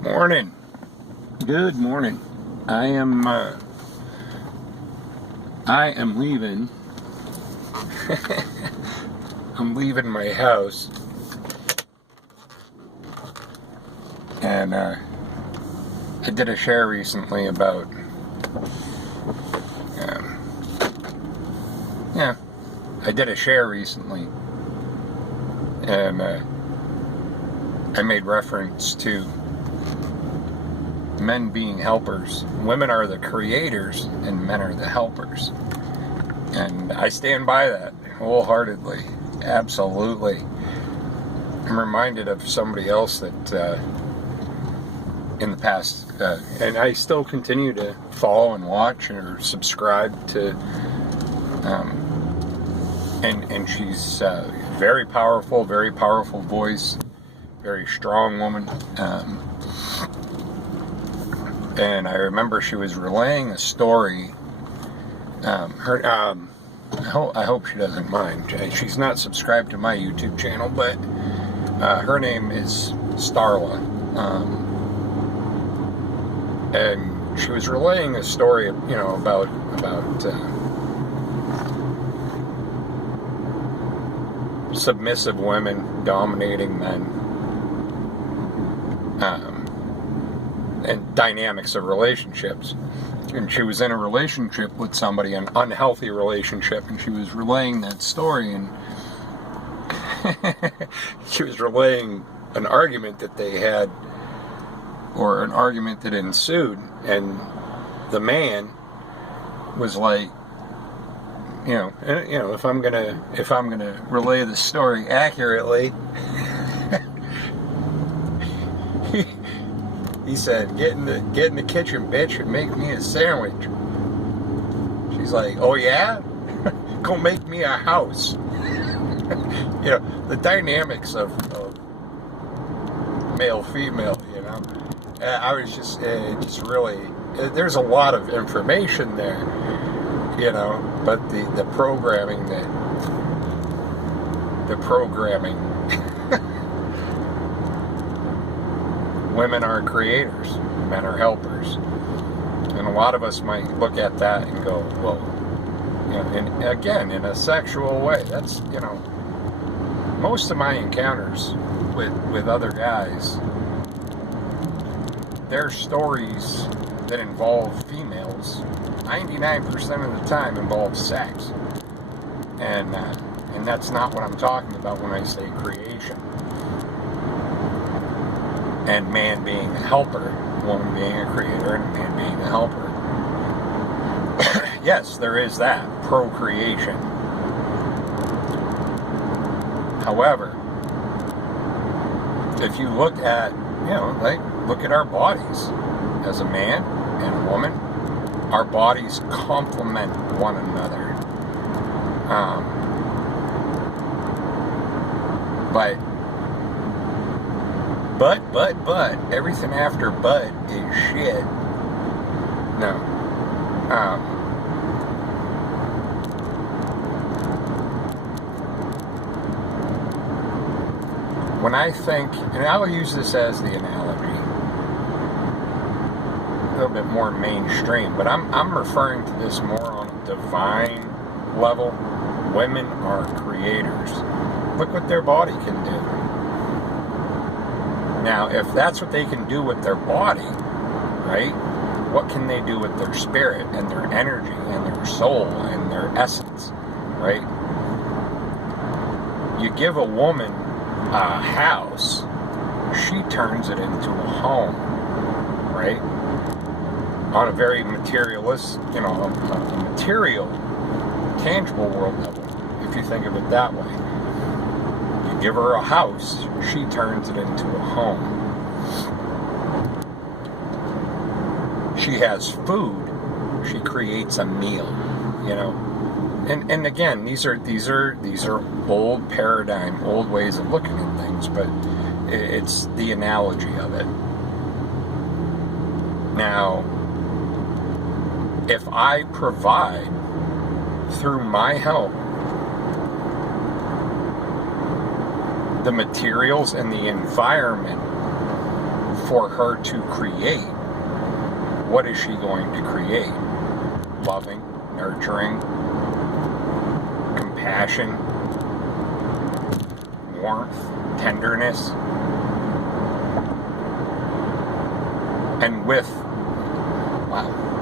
Morning. Good morning. I am leaving. I'm leaving my house, and I did a share recently about I did a share recently, and I made reference to men being helpers. Women are the creators and men are the helpers. And I stand by that wholeheartedly. Absolutely. I'm reminded of somebody else that in the past, and I still continue to follow and watch or subscribe to, and she's very powerful voice, very strong woman. And I remember she was relaying a story. I hope she doesn't mind. She's not subscribed to my YouTube channel, but her name is Starla. And she was relaying a story, about submissive women dominating men. And dynamics of relationships. And she was in a relationship with somebody, an unhealthy relationship, and she was relaying that story, and she was relaying an argument that they had, or an argument that ensued, and the man was like, if I'm gonna relay the story accurately, he said, get in the kitchen, bitch, and make me a sandwich. She's like, oh yeah? Go make me a house. The dynamics of male-female, I was just really, there's a lot of information there, but the programming women are creators, men are helpers. And a lot of us might look at that and go, well, and again, in a sexual way, that's, most of my encounters with other guys, their stories that involve females, 99% of the time involve sex. And that's not what I'm talking about when I say creation. And man being a helper, woman being a creator, and man being a helper. Yes, there is that, procreation. However, if you look at, look at our bodies, as a man and a woman, our bodies complement one another. But, everything after but is shit. No. When I think, and I will use this as the analogy, a little bit more mainstream, but I'm referring to this more on a divine level. Women are creators. Look what their body can do. Now, if that's what they can do with their body, right, what can they do with their spirit and their energy and their soul and their essence, right? You give a woman a house, she turns it into a home, right? On a very materialist, a material, tangible world level, if you think of it that way. Give her a house, she turns it into a home. She has food, she creates a meal, And again, these are old paradigm, old ways of looking at things, but it's the analogy of it. Now, if I provide through my help the materials and the environment for her to create, what is she going to create? Loving, nurturing, compassion, warmth, tenderness. And with, wow,